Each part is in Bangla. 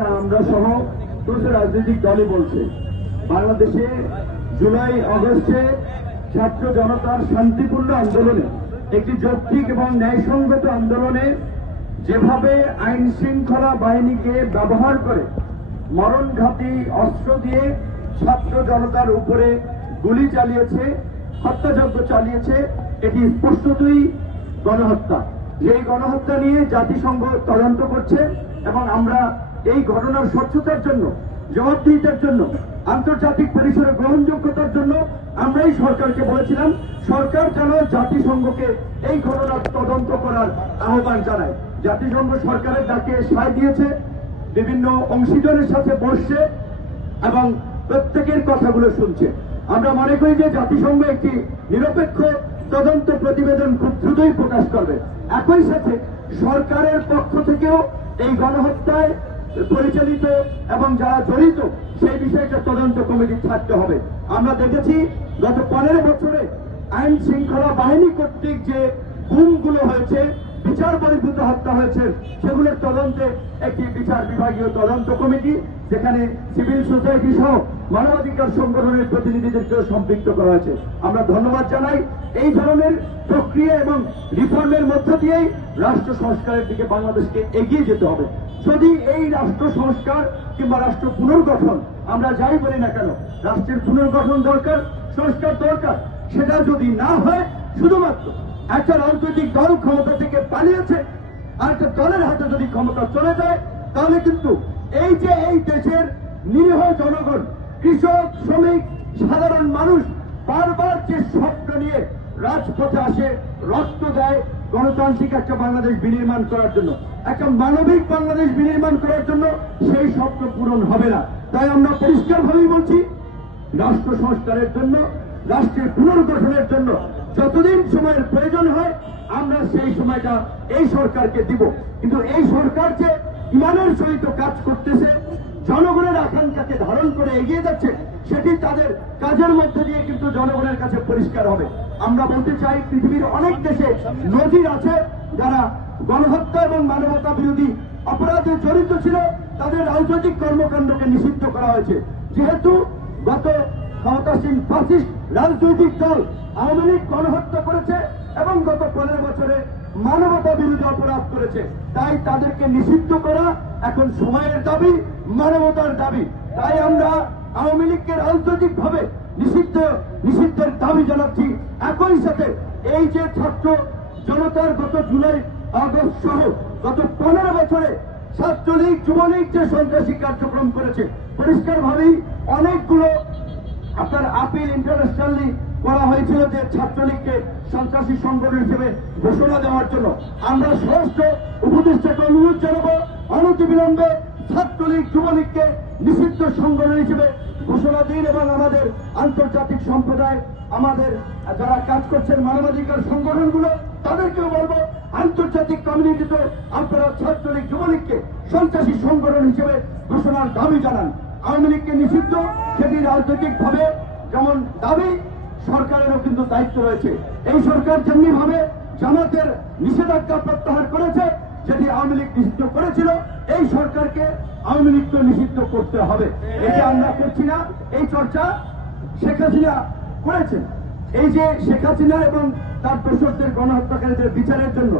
যেটা আমরা সহ সমস্ত রাজনৈতিক দলই বলছে। বাংলাদেশে জুলাই আগস্টে ছাত্র জনতার শান্তিপূর্ণ আন্দোলনে, একটি যৌক্তিক এবং ন্যায়সঙ্গত আন্দোলনে যেভাবে আইন শৃঙ্খলা বাহিনীকে ব্যবহার করে মরণঘাতী অস্ত্র দিয়ে ছাত্র জনতার উপরে গুলি চালিয়েছে, হত্যাযজ্ঞ চালিয়েছে, এটি স্পষ্টতই গণহত্যা। এই গণহত্যা নিয়ে জাতিসংঘ তদন্ত করছে, এবং আমরা এই ঘটনার স্বচ্ছতার জন্য, জবাবদিহিতার জন্য, আন্তর্জাতিক পরিসরে গ্রহণযোগ্যতার জন্য আমরাই সরকারকে বলেছিলাম, সরকার যেন জাতিসংঘকে এই ঘটনার তদন্ত করার আহ্বান জানায়। জাতিসংঘ সরকারের ডাকে সায় দিয়েছে, বিভিন্ন অংশীজনের সাথে বসছে এবং প্রত্যেকের কথাগুলো শুনছে। আমরা মনে করি যে জাতিসংঘ একটি নিরপেক্ষ তদন্ত প্রতিবেদন খুব দ্রুতই প্রকাশ করবে। একই সাথে সরকারের পক্ষ থেকেও এই গণহত্যায় পরিচালিত এবং যারা জড়িত, সেই বিষয়টা তদন্ত কমিটি থাকতে হবে। আমরা দেখেছি গত পনেরো বছরে আইন শৃঙ্খলা বাহিনী কর্তৃক যে গুমগুলো হয়েছে, বিচার বহির্ভূত হত্যা হয়েছে, সেগুলোর তদন্তে একটি বিচার বিভাগীয় তদন্ত কমিটি, যেখানে সিভিল সোসাইটি সহ মানবাধিকার সংগঠনের প্রতিনিধিদেরকেও সম্পৃক্ত করা হয়েছে। আমরা ধন্যবাদ জানাই। এই ধরনের প্রক্রিয়া এবং রিফর্মের মধ্য দিয়েই রাষ্ট্র সংস্কারের দিকে বাংলাদেশকে এগিয়ে যেতে হবে। যদি এই রাষ্ট্র সংস্কার কিংবা রাষ্ট্র পুনর্গঠন, আমরা যাই বলি না কেন, রাষ্ট্রের পুনর্গঠন দরকার, সংস্কার দরকার, সেটা যদি না হয়, শুধুমাত্র একটা রাজনৈতিক দল ক্ষমতা থেকে পালিয়েছে, আর একটা দলের হাতে যদি ক্ষমতা চলে যায়, তাহলে কিন্তু এই যে এই দেশের নিরীহ জনগণ, কৃষক, শ্রমিক, সাধারণ মানুষ, বারবার যে স্বপ্ন নিয়ে রাজপথে আসে, রক্ত দেয় গণতান্ত্রিক একটা বাংলাদেশ বিনির্মাণ করার জন্য। একটা মানবিক বাংলাদেশ বিনির্মাণ করার জন্য সেই স্বপ্ন পূরণ হবে না। তাই আমরা পরিষ্কারভাবেই বলছি, রাষ্ট্র সংস্কারের জন্য, রাষ্ট্রের পুনর্গঠনের জন্য যতদিন সময়ের প্রয়োজন হয়, আমরা সেই সময়টা এই সরকারকে দিব। কিন্তু এই সরকার যে ইমানের সহিত কাজ করতেছে জনগণের আকাঙ্ক্ষাকে ধারণ করে এগিয়ে যাচ্ছে, সেটি তাদের কাজের মধ্যে দিয়ে কিন্তু জনগণের কাছে পরিষ্কার হবে। আমরা বলতে চাই, পৃথিবীর অনেক দেশে নজির আছে যারা গণহত্যা এবং মানবতা বিরোধী অপরাধে জড়িত ছিল, তাদের রাজনৈতিক কর্মকাণ্ডকে নিষিদ্ধ করা হয়েছে। যেহেতু গত ক্ষমতাসীন ফাসিস্ট রাজনৈতিক দল আওয়ামী লীগ গণহত্যা করেছে এবং গত পনেরো বছরে মানবতা বিরোধী অপরাধ করেছে, তাই তাদেরকে নিষিদ্ধ করা এখন সময়ের দাবি, মানবতার দাবি। তাই আমরা আওয়ামী লীগকে রাজনৈতিক ভাবে নিষিদ্ধ, নিষিদ্ধের দাবি জানাচ্ছি। একই সাথে এই যে ছাত্র জনতার গত জুলাই আগস্ট সহ গত পনেরো বছরে ছাত্রলীগ, যুবলীগ যে সন্ত্রাসী কার্যক্রম করেছে, পরিষ্কারভাবেই অনেকগুলো আপনার আপিল ইন্টারন্যাশনালি করা হয়েছিল যে ছাত্রলীগকে সন্ত্রাসী সংগঠন হিসেবে ঘোষণা দেওয়ার জন্য। আমরা স্বরাষ্ট্র উপদেষ্টাকে অনুরোধ জানাব অনতিবিলম্বে ছাত্রলীগ যুবলীগকে নিষিদ্ধ সংগঠন হিসেবে ঘোষণা দিন এবং আমাদের আন্তর্জাতিক সম্প্রদায়, আমাদের যারা কাজ করছেন মানবাধিকার সংগঠনগুলো, তাদেরকেও বলব আন্তর্জাতিক কমিউনিটিতে আপনারা ছাত্রলীগ যুবলীগকে সন্ত্রাসী সংগঠন হিসেবে ঘোষণার দাবি জানান। আওয়ামী লীগকে নিষিদ্ধ, সেটি রাজনৈতিক ভাবে যেমন দাবি, সরকারেরও কিন্তু দায়িত্ব রয়েছে। এই সরকার যেমনি ভাবে জামাতের নিষেধাজ্ঞা প্রত্যাহার করেছে যেটি আওয়ামী লীগ নিষিদ্ধ করেছিল, এই সরকারকে আওয়ামী লীগকে নিষিদ্ধ করতে হবে। এটা আমরা করছি না, এই চর্চা শেখ হাসিনা করেছেন। এই যে শেখ হাসিনা এবং তার দোষকদের গণহত্যাকারীদের বিচারের জন্য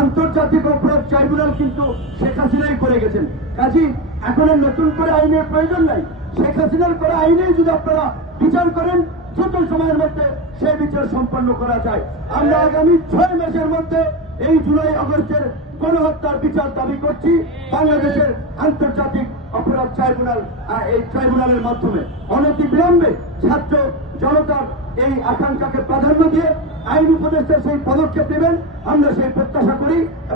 আন্তর্জাতিক অপরাধ ট্রাইব্যুনাল কিন্তু শেখ হাসিনাই করে গেছেন। কাজী, এখন নতুন করে আইনের প্রয়োজন নাই। শেখ হাসিনার করা আইনেই যদি আপনারা বিচার করেন, দ্রুত সময়ের মধ্যে সেই বিচার সম্পন্ন করা যায়। আমরা আগামী ছয় মাসের মধ্যে এই জুলাই আগস্টের গণহত্যার বিচার দাবি করছি বাংলাদেশের আন্তর্জাতিক অপরাধ ট্রাইব্যুনাল এই ট্রাইব্যুনালের মাধ্যমে। অনতি বিলম্বে ছাত্র জনতার এই আকাঙ্ক্ষাকে প্রাধান্য দিয়ে আইন উপদেষ্টা সেই পদক্ষেপ নেবেন, আমরা সেই প্রত্যাশা করি।